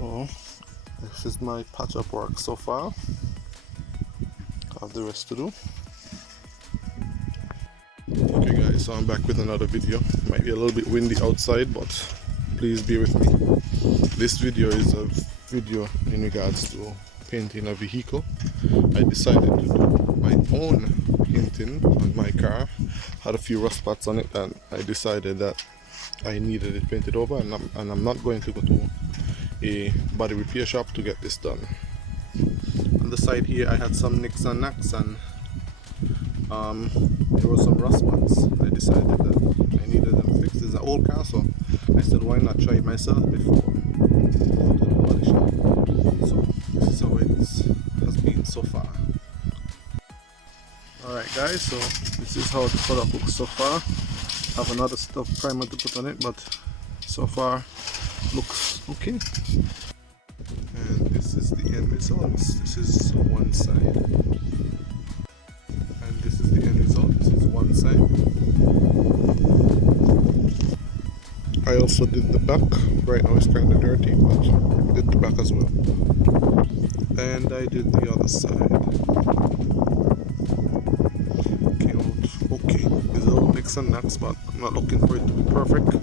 So this is my patch up work so far. I have the rest to do. Okay guys, so I'm back with another video. Might be a little bit windy outside, but please be with me. This video is a video in regards to painting a vehicle. I decided to do my own painting on my car. Had a few rust spots on it and I decided that I needed it painted over, and I'm not going to go to a body repair shop to get this done. On the side here I had some nicks and knacks, and there were some rust spots. I decided that I needed them fixed. It's an old car, so I said why not try it myself before going to the body shop. So this is how it has been so far. Alright guys, so this is how the product looks so far. I have another stuff primer to put on it, but so far looks okay. And this is the end results. This is one side, and this is the end result. This is one side. I also did the back. Right now it's kind of dirty, but I did the back as well. And I did the other side. Came out okay. There's a little nicks and knacks, but I'm not looking for it to be perfect.